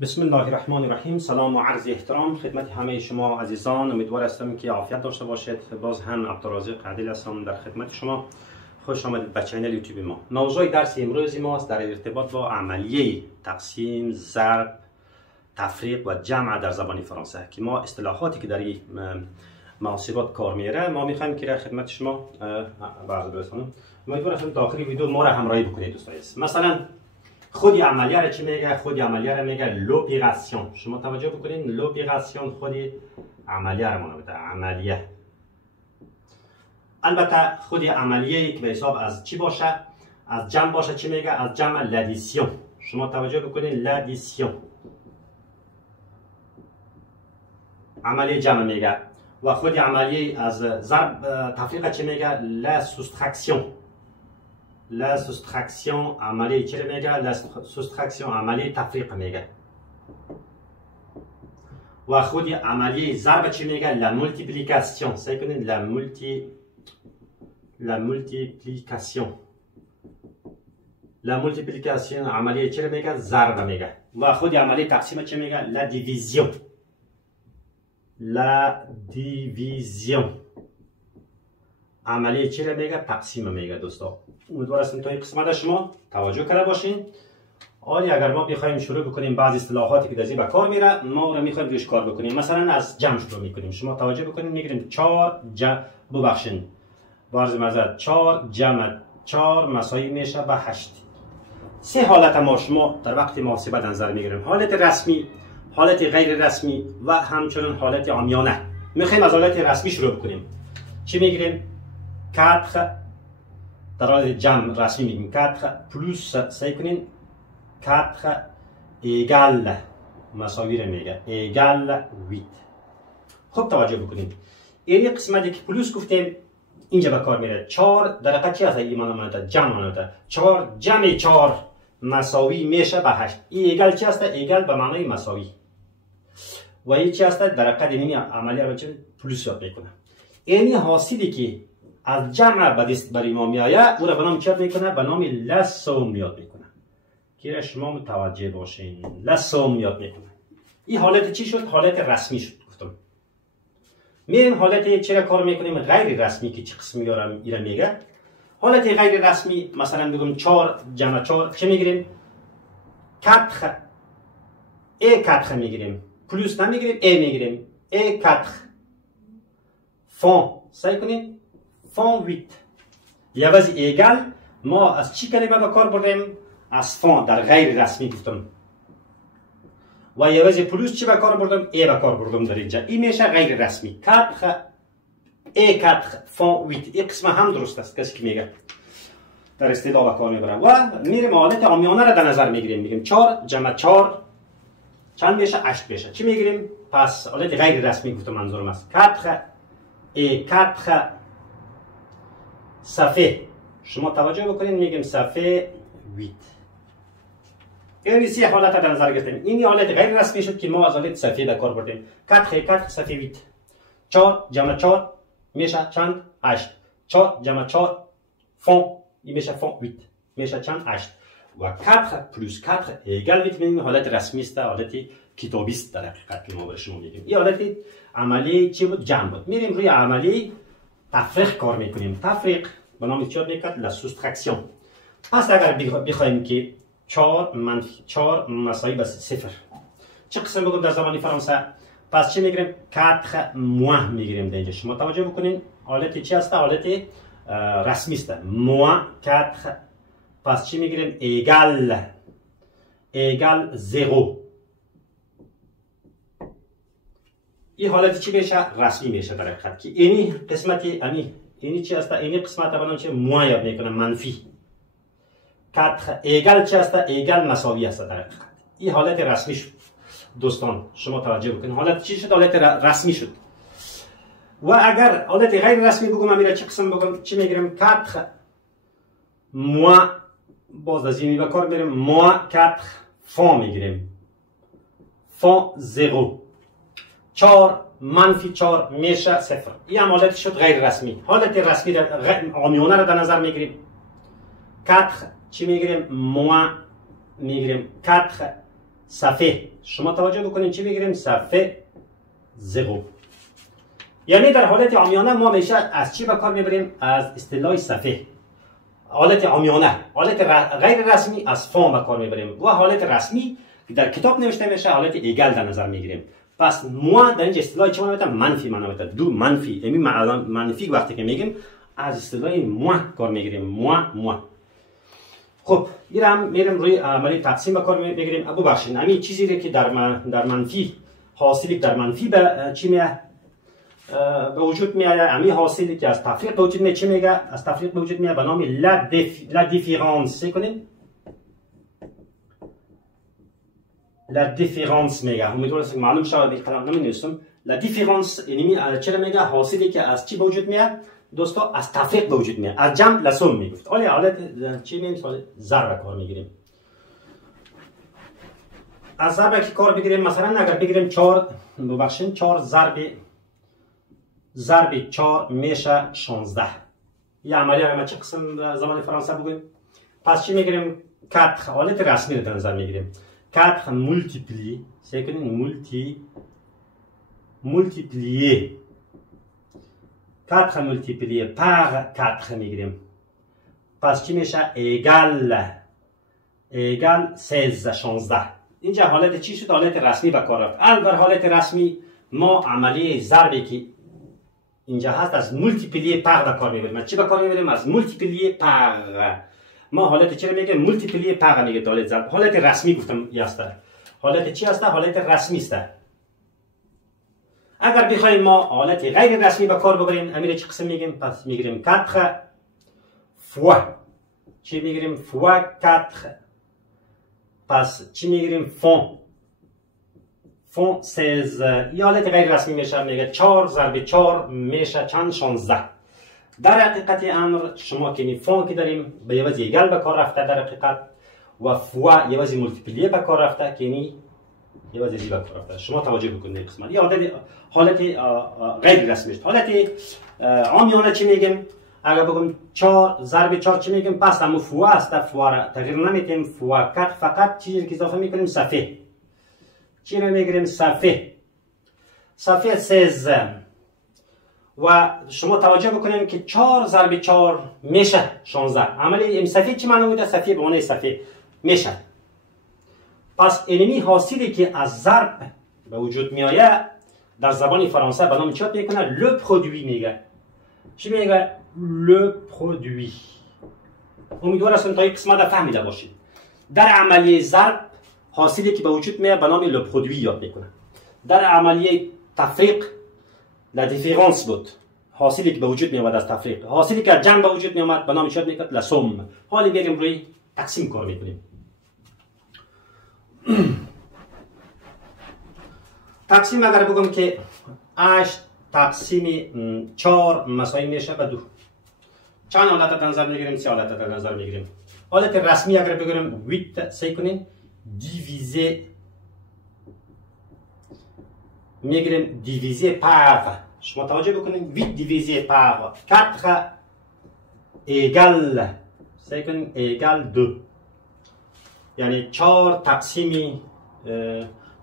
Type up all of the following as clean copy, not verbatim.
بسم الله الرحمن الرحیم. سلام و عرض احترام خدمت همه شما عزیزان. امیدوار هستم که عافیت داشته باشید. باز هم عبدالرازق عادل هستم در خدمت شما. خوش آمدید به کانال یوتیوب ما. موضوع درس امروز ما است در ارتباط با عملیه تقسیم، ضرب، تفریق و جمع در زبان فرانسه که ما اصطلاحاتی که در این محاسبات کار میره ما میخوایم که خدمت شما عرض برسونم. امیدوار هستم تا آخر ویدیو ما را همراهی بکنید دوستان. مثلا خودی عملیه را چی میگه؟ خودی عملیه را میگه لوپیراسیون. شما توجه بکنید، لوپیراسیون خودی عملیه را منابطه عملیه. البته خودی عملیه که به حساب از چی باشه؟ از جمع باشه. چی میگه؟ از جمع لادیسیون. شما توجه بکنید، لادیسیون عملیه جمع میگه. و خودی عملیه از ضرب تفریق چی میگه؟ لا سوستراکسیون. لا سوستراکسیون عملیه چی میگه؟ لا سوستراکسیون عملیه تفریق میگه. و خودی عملیه ضرب چی میگه؟ لا مولتیپلیکاسیون. سعی کنید لا مولتیپلیکاسیون. لا مولتیپلیکاسیون عملیه چی میگه؟ ضرب میگه. و خودی عملیه تقسیم چی میگه؟ لا دیویزیون. لا دیویزیون عملیه چی میگه؟ تقسیم میگه. دوستا امیدوار هستم تا این قسمت شما توجه کرده باشین. حالی اگر ما بخوایم شروع بکنیم بعضی اصطلاحاتی که در کار میره ما رو میخوایم روش کار بکنیم. مثلا از جمع شروع میکنیم. شما توجه بکنید، میگیریم 4 جمع ببخشید بارز مزد 4 جمع 4 مساوی میشه به 8. سه حالت ما شما در وقت محاسبه در نظر میگیریم: حالت رسمی، حالت غیر رسمی و همچنین حالت عامیانه. میخوایم از حالت رسمی شروع بکنیم. چی میگیریم؟ 4 در حالت جمع رسمی میگیم 4 پلوس سعی کنین 4 ایگال مساوی رو میگه ایگال 8. خوب توجه بکنید، این قسمتی که پلوس گفتیم اینجا به کار میره. 4 در حقیقت چی هست؟ ایمان مانده جمع مانده 4 جمع 4 مساوی میشه به 8. این ایگال چی هست؟ ایگال به معنای مساوی. و این چی هست؟ در حقیقت این عملیه رو پلوس یاد میکنه. این حاصلی که از جمع به دست بر ما میآید او را به نام چی میکنه؟ به نام لا سوم یاد میکنه. که شما متوجه باشین، لا سوم یاد میکنه. این حالت چی شد؟ حالت رسمی شد. گفتم میریم حالت چی را کار میکنیم؟ غیر رسمی که چه قسمی را میگه. حالت غیر رسمی مثلا بگم 4 جمع 4 چه میگیریم؟ 4 ای 4 میگیریم، پلوس نمیگیریم، ای میگیریم ای 4 فون. سعی کنید فون 8. یا وضع ایگال ما از چی کلمه به کار بردیم؟ از فون در غیر رسمی گفتم. و یا وضع پلوس چی به کار بردم؟ ای به کار بردم در اینجا. این میشه غیر رسمی. 4 ای 4 فون 8. این قسم هم درست است کسی که میگه در اصطلاح به کار میبره. و میریم حالت عامیانه را در نظر میگیریم. میگیم 4 جمع 4 چند میشه؟ 8 میشه. چی میگیریم؟ پس حالت غیر رسمی گفتم منظورم است. 4 ای 4 صفحه. شما توجه بکنید، میگیم صفحه 8. این سه حالت در نظر گرفتیم. این حالت غیر رسمی شد که ما از حالت صفحه در کار بردیم. 4 ای 4 صفحه 8. 4 جمع 4 میشه چند؟ 8. 4 جمع 4 فون این میشه فون 8 میشه چند؟ 8. و 4 پلوس 4 ایگال 8 میگیم حالت رسمی است، حالت کتابی است در حقیقت که ما به شما میگیم. این حالت عملی چی بود؟ جمع بود. میریم روی عملی تفریق کار میکنیم. تفریق به نام چی میگه؟ لا سوستراکسیون. پس اگر بخوایم که 4 منفی 4 مساوی به 0 چه قسم بگم در زبان فرانسه؟ پس چی میگیریم؟ 4 موان میگیریم در اینجا. شما توجه بکنین حالت چی هست؟ حالت رسمی است. موان 4. پس چی میگیریم؟ ایگال 0. این حالت چی میشه؟ رسمی میشه در حقیقت که اینی قسمتی اینی چی هست؟ اینی قسمت بنام چه موان یاد میکنه منفی 4 ایگال چی هست؟ ایگال مساوی است در حقیقت. این حالت رسمی شد دوستان. شما توجه بکنید حالت چی شد؟ حالت رسمی شد. و اگر حالت غیر رسمی بگم امیره چه قسم بگم؟ چی میگیریم؟ 4 موان باز از این به کار میریم موان 4 فون میگیریم فون 0. 4 منفی 4 میشه 0. این هم حالت شد غیر رسمی. حالت رسمی عامیانه را در نظر میگیریم. 4 چی میگیریم؟ موان میگیریم 4 صفحه. شما توجه بکنید چی بگیریم؟ صفحه 0. یعنی در حالت عامیانه ما میشه از چی به کار میبریم؟ از اصطلاح صفحه. حالت عامیانه، حالت غیر رسمی از فون به کار میبریم و حالت رسمی که در کتاب نوشته میشه حالت ایگل در نظر میگیریم. پس مو در اینجا اصطلاح چی میشه؟ منفی معنا میده. دو منفی. یعنی منفی وقتی که میگیم از اصطلاح مو کار میگیریم. مو. خب این هم میریم روی عملی تقسیم به کار میگیریم. ابو بخشین همین چیزی که در منفی حاصلی در منفی به چی میاد به وجود میاد، همین حاصلی که از تفریق به وجود میاد چی میگه؟ از تفریق به وجود میاد به نام لا دیفرانس. کنیم لا دیفرانس میگه. امیدوارم که معلوم شود. به قلم نمی‌نویسم. لا دیفرانس یعنی چرا میگه؟ حاصلی که از چی به وجود میاد دوستا؟ از تفریق به وجود میاد. از جمع لسوم میگفت. حالت چی میگیم؟ ضرب کار میگیریم. از ضرب که کار بگیریم، مثلا اگر بگیریم 4 ببخشید 4 ضرب 4 میشه 16. یه عملی اگر ما چه قسم زبان فرانسه بگویم؟ پس چی میگیریم؟ 4 حالت رسمی رو در نظر میگیریم. 4 مولتیپلی سعی کنین مولتیپلیه 4 مولتیپلیه par 4 میگیریم. پس چی میشه؟ ایگال 16. اینجا حالت چی شد؟ حالت رسمی به کار رفت. در حالت رسمی ما عملیه ضربی که اینجا هست از مولتیپلیه پر به کار میبریم. چی به کار میبریم؟ از مولتیپلیه پر. ما حالت چی رو میگیم؟ مولتیپلیه پر میگه حالت ضرب. حالت رسمی گفتم است. حالت چی است؟ حالت رسمی است. اگر بخوایم ما حالت غیر رسمی به کار ببریم، امیر چه قسم میگیم؟ پس میگیریم 4 فوا. چی میگیریم؟ فوا 4. پس چی میگیریم؟ فون 16. یا حالت غیر رسمی میشه، میگه 4 ضرب 4 میشه چند؟ 16. در حقیقت امر شما که فون که داریم به یه وجه ایگل به کار رفته در حقیقت و فوا یه وجه مولتیپلیه به کار رفته که یعنی یه وجه به کار رفته. شما توجه بکنید این قسمت. یا حالت غیر رسمی است. حالت عامیانه چی میگیم؟ اگر بگم 4 ضرب 4 چی میگیم؟ پس همون فوا است. فوا را تغییر نمیدیم. فوا 4 فقط چیزی که اضافه میکنیم صفحه. چی رو میگیریم؟ صفحه 16. و شما توجه بکنید که 4 ضرب 4 میشه 16. عملی این صفحه چی معنی بوده؟ صفحه به معنی صفحه میشه. پس اینمی حاصلی که از ضرب به وجود میآید در زبان فرانسه به نام چی میکنه؟ لو پرودوی میگه. چی میگه؟ لو پرودوی. امیدوارم تا این قسمت فهمیده باشید. در عملیه ضرب حاصلی که به وجود میاد به نام لو پرودوی یاد میکنه. در عملیه تفریق لا دیفرانس بود. حاصلی که به وجود میاد از تفریق. حاصلی که از جمع به وجود میاد به نام چی میگه؟ لا سوم. حالا میریم روی تقسیم کار میکنیم. تقسیم اگر بگم که 8 تقسیم 4 مساوی میشه به 2. چند حالت در نظر میگیریم؟ 3 حالت در نظر میگیریم. حالت رسمی اگر بگیریم 8 سعی کنیم دیویزه میگیریم دیویزه پر. شما توجه بکنید 8 دیویزه پر 4 ایگل سعی کنیم ایگل 2. یعنی 4 تقسیم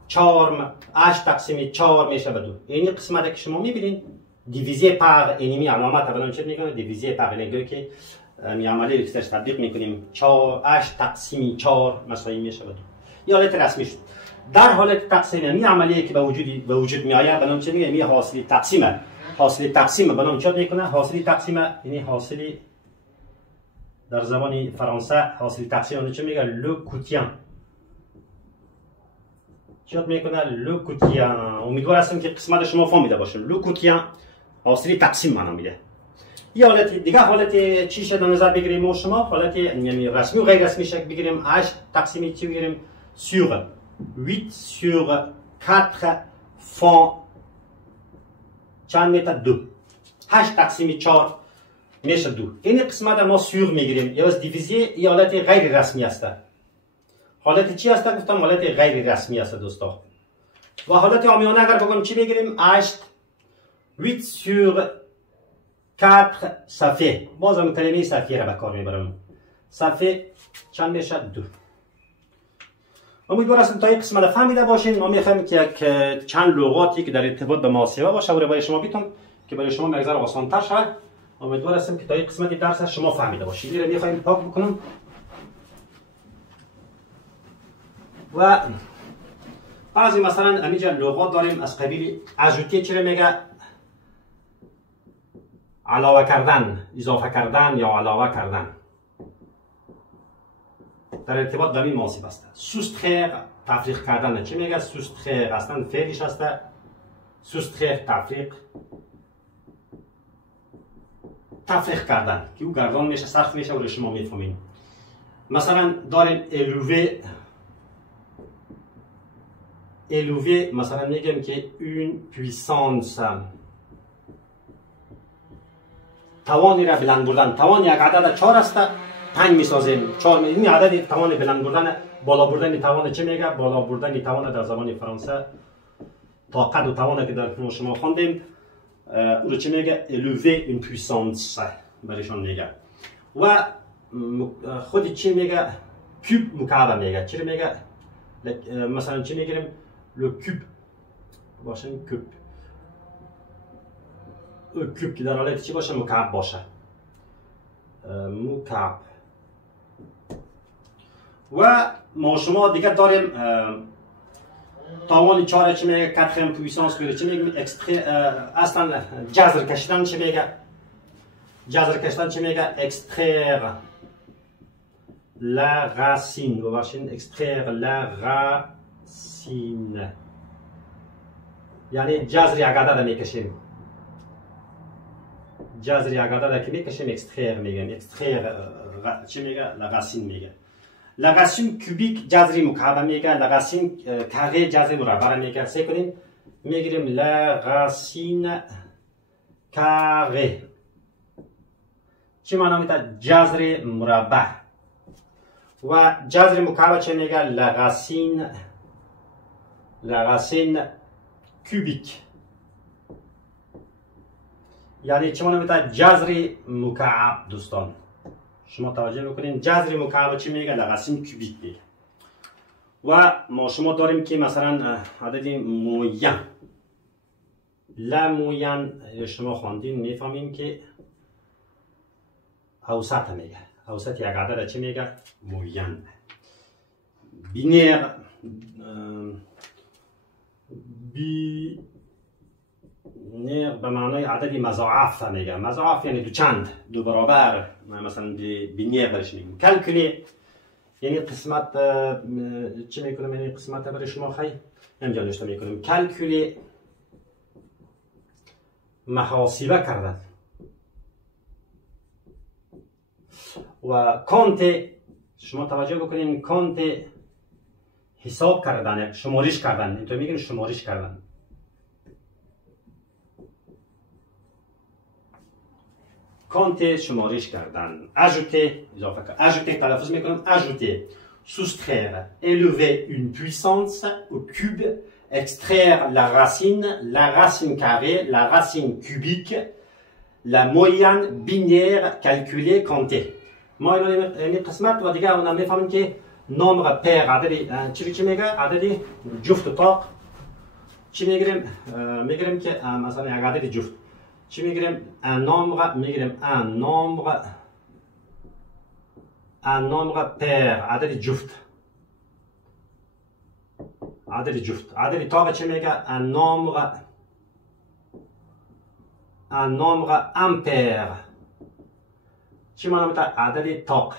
4 8 تقسیم 4 میشه به 2. این قسمت که شما میبینید دیویزه پر اینمی علامت بدون چه میکنه؟ دیویزه پر نگاه که می عملی رو تطبیق میکنیم 4 8 تقسیم 4 مساوی میشه به 2. یا حالت رسمی شد. در حالت تقسیم می عملیه که به وجود میآید بدون چه میگه؟ می حاصل تقسیم. حاصل تقسیم بدون چه میکنه؟ حاصل تقسیم یعنی حاصل در زبان فرانسه حاصل تقسیم اون چه میگه؟ لو کوتیان. چی میکنه؟ لو کوتیان. امیدوارم هستم که قسمت شما فهمیده باشه. لو کوتیان حاصل تقسیم معنا میده. یا حالت دیگه حالت چی شد در نظر بگیریم ما شما؟ حالت یعنی رسمی و غیر رسمی شکل بگیریم 8 تقسیم چی بگیریم؟ sur 8 sur 4 font چند میشه؟ 2. 8 تقسیم 4 میشه 2. این قسمت ما سور میگیریم. یا از دیویزیه یا حالت غیر رسمی است. حالت چی است؟ گفتم حالت غیر رسمی است دوستا. و حالت عامیانه اگر بگم چی بگیریم؟ 8 sur 4 صفحه. بازم کلمه صفحه را به کار میبرم. صفحه چند میشه؟ 2. امیدوار هستم تا این قسمت را فهمیده باشین. ما میخوایم که یک چند لغاتی که در ارتباط به محاسبه باشه و برای شما بیتم که برای شما مگذار آسان‌تر شود. امیدوار هستم که تا این قسمت درس شما فهمیده باشید. این را میخوایم پاک بکنم و بعضی مثلا همینجا لغات داریم از قبیل اجوتی چی میگه؟ علاوه کردن، اضافه کردن یا علاوه کردن در ارتباط به این محاسبه است. سوستخیر تفریق کردن چی میگه؟ سوستخیر اصلا فعلش است. سوستخیر تفریق کردن که او گردان میشه، صرف میشه و شما میفهمین. مثلا داریم élevé مثلا میگم که une puissance توانی را بلند بردن. توان یک عدد 4 است، 5 میسازیم. 4 این عدد توان بلند بردن، بالا بردن توان چه میگه؟ بالا بردن توان در زبان فرانسه طاقت و توان که در شما خواندیم او رو چه میگه؟ élevé une puissance برایشان میگه. و خود چی میگه؟ کیوب مکعب میگه. چی میگه؟ مثلا چی میگیریم؟ le cube باشه، کیوب که در حالت چی باشه؟ مکعب باشه، مکعب. و ما شما دیگه داریم توان 4 چی میگه؟ 4 پویسانس میگه. چی میگه؟ اصلا جذر کشیدن چی میگه؟ جذر کشیدن چی میگه؟ extraire la racine. ببخشید، extraire la racine یعنی جذر یک عدد میکشیم. جذر یک عدد که میکشیم extraire میگیم. extraire چی میگه؟ la racine میگه. la racine cubique جذر مکعب میگه. la racine carré جذر مربع میگه. سعی کنین میگیریم la racine carré. چی معنی میده؟ جذر مربع. و جذر مکعب چه میگه؟ la racine cubique یعنی چه معنی میده؟ جذر مکعب. دوستان شما توجه بکنین، جذر مکعب چی میگه؟ la racine cubique میگه. و ما شما داریم که مثلا عدد موین، لا موین شما خواندین میفهمین که اوسط میگه. اوسط یک عدد چی میگه؟ موین. بینیر بینیر به معنای عدد مضاعف میگه. مضاعف یعنی دو چند، دو برابر. مثلا بینیر برش میگیم. کلکولی یعنی قسمت چی میکنم؟ یعنی قسمت برای شما خیلی اینجا نوشته میکنیم. کلکولی محاسبه کردن. و کانت شما توجه بکنین، کانت حساب کردن، شمارش کردن. اینطور میگیم شمارش کردن. کانت شمارش کردن. اجوته اضافه کردن. اجوته تلفظ میکنم. اجوته soustraire élever une puissance au cube, extraire la racine carrée, la racine cubique, la moyenne binaire, calculer, compter. ما این قسمت و دیگه اونم میفهمیم که نمره پیر عددی چی میگه؟ عددی جفت طاق چی میگیریم؟ میگیریم که مثلا یک عدد جفت چی میگیریم؟ نمره میگیریم نمره پیر عدد جفت. عدد طاق چی میگه؟ نمره امپیر. چی معنی میده؟ عدد طاق.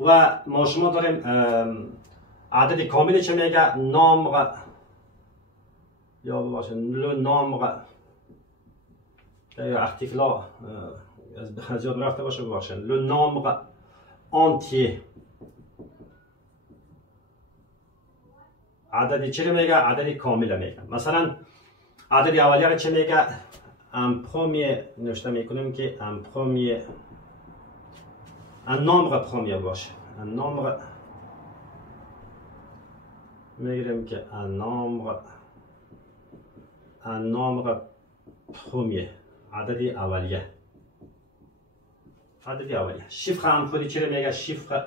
و ما شما داریم عدد کامل چه میگه؟ نمره یا بباشید نمره ارتیکلا از یاد رفته باشه بباشید. نمره انتیه عدد چی میگه؟ عدد کامل میگه. مثلا عدد اولیه را چه میگه؟ un premier نوشته میکنیم که un premier un nombre premier باشه. un nombre میگیریم که un nombre premier عدد اولیه. شifre هم خودی چی میگه؟ شifre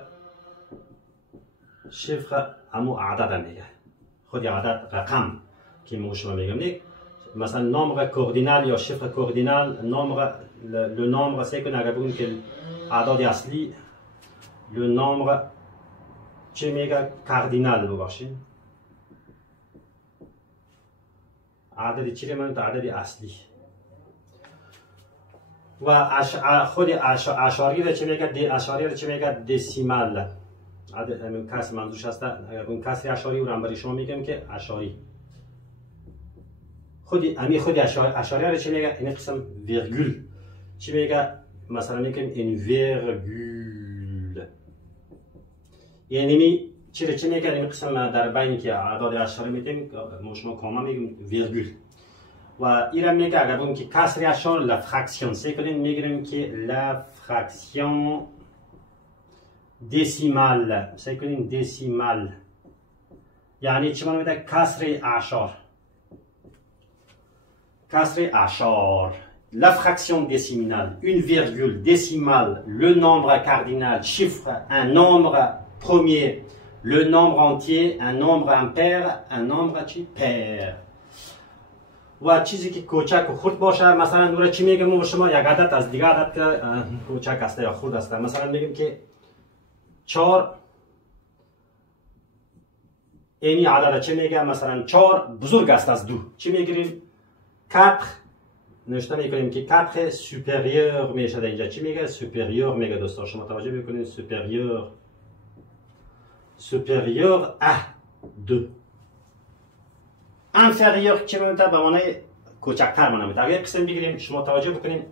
شفر همو عدد میگه، خود عدد رقم که ما شما میگم. مثلا نامبر کوردینال یا شفر کوردینال، le nombre c'est que اگر بگیم که اعداد اصلی le nombre چه میگه کاردینال باشین، عدد چی من عدد اصلی. و خود اشاریه چه میگه، اشاریه چه میگه دسیمال، عدد کسر منظورش هست. اگر اون کسر اشاری رو هم برای شما میگم که اشاری، خود اشاریه رو چه میگه، این قسم ویرگول چی میگه، مثلا میگم این ویرگول، یعنی چی میگه این قسم در بین که اعداد اشاری میگیم ما شما کاملا میگیم ویرگول. و ایرا میگه اگر بگیم که کسر اشار لا فراکسیون سه کنیم میگیریم که لا فراکسیون دسیمال سه کنیم دسیمال، یعنی چی من میگه کسر اشار، کسر اشار la fraction décimale, une virgule décimale, le nombre cardinal, chiffre, un nombre premier, le nombre entier, un nombre impair, un nombre pair. و چیزی که کوچک و خرد باشه، مثلا نور چی میگم ما شما یک عدد از دیگه عدد که کوچک است یا خرد است، مثلا میگیم که 4 اینی عدد چی میگه، مثلا 4 بزرگ است از 2 چی میگیریم 4 نوشته میکنیم که 4 سوپریور میشه. اینجا چی میگه سوپریور میگه دوستان، شما توجه بکنید سوپریور سوپریور ا 2 انفریور چی میگه به معنی کوچکتر معنی. اگر قسم بگیریم شما توجه بکنید،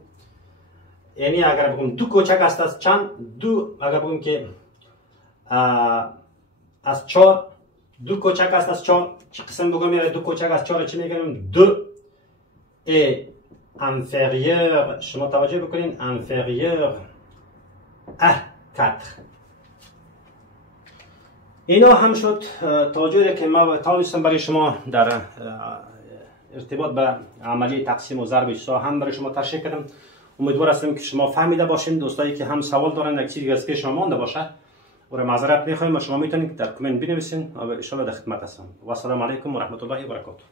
یعنی اگر بگم 2 کوچک است از چند 2، اگر بگم که از 4 2 کوچک است از 4 چه قسم بگم میره 2 کوچک از 4 چی میگیم 2 ای inférieur، شما توجه بکنین inférieur à 4. اینا هم شد توجیهی که ما توانستم برای شما در ارتباط به عملی تقسیم و ضرب اجزا هم برای شما تشریح کردم. امیدوار هستم که شما فهمیده باشین. دوستایی که هم سوال دارن یک چیزی از که شما مانده باشه و معذرت میخوایم، شما میتونید در کامنت بنویسین و ان شاء الله در خدمت هستم. و السلام علیکم و رحمت الله و برکاته.